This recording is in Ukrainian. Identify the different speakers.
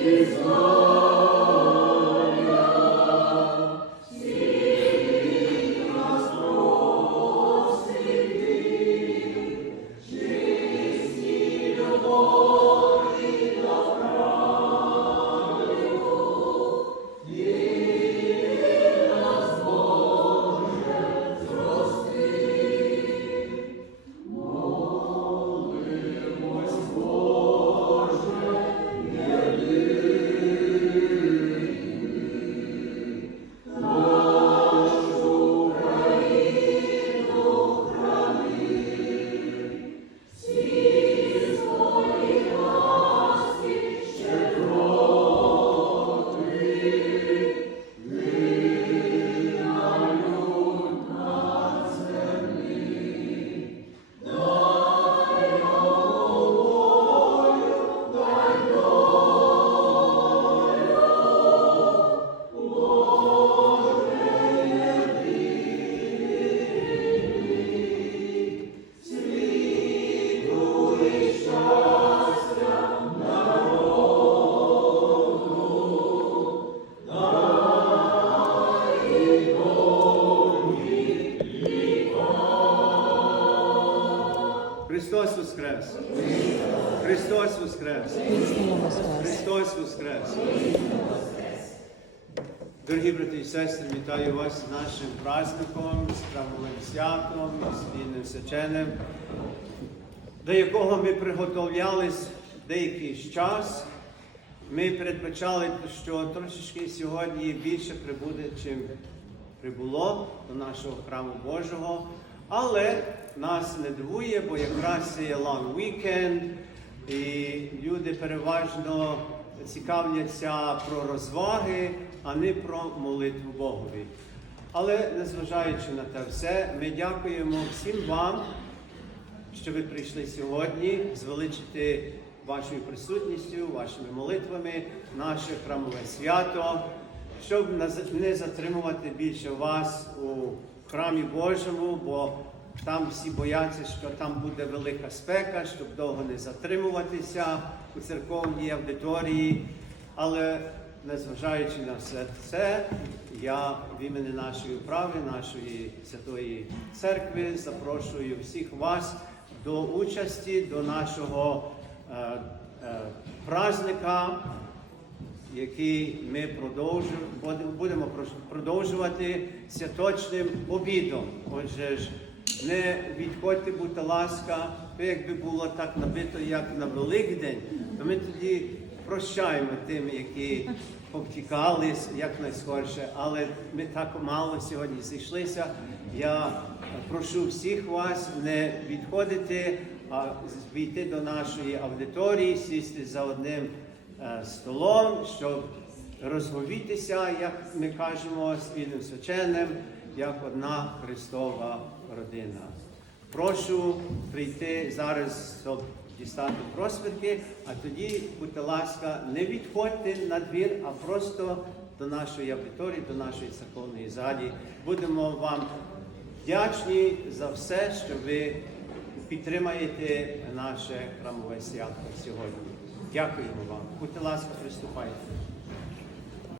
Speaker 1: is all. Христос Воскрес! Христос Воскрес! Христос Воскрес! Дорогі брати і сестри, вітаю вас з нашим праздником, з храмовим святом, з вільним сеченем, до якого ми приготовлялись деякий час. Ми передбачали, що трошечки сьогодні більше прибуде, чим прибуло до нашого храму Божого. Але нас не дивує, бо якраз є long weekend, і люди переважно цікавляться про розваги, а не про молитву Богові. Але незважаючи на те все, ми дякуємо всім вам, що ви прийшли сьогодні звеличити вашою присутністю, вашими молитвами, наше храмове свято, щоб не затримувати більше вас у храмі Божому, бо там всі бояться, що там буде велика спека, щоб довго не затримуватися у церковній аудиторії. Але незважаючи на все це, я в імені нашої управи, нашої святої церкви запрошую всіх вас до участі до нашого е, е, праздника, який ми будемо- продовжувати святочним обідом. Отже ж, не відходьте, будьте ласка, то якби було так набито, як на Великдень, то ми тоді прощаємо тим, які повтікали якнайскорше. Але ми так мало сьогодні зійшлися. Я прошу всіх вас не відходити, а війти до нашої аудиторії, сісти за одним столом, щоб розговітися, як ми кажемо, спільним священним, як одна Христова родина. Прошу прийти зараз, щоб дістати просвідки, а тоді, будьте ласка, не відходьте на двір, а просто до нашої аудиторії, до нашої церковної залі. Будемо вам вдячні за все, що ви підтримаєте наше храмове свято сьогодні. Дякуємо вам. Будьте ласка, приступайте.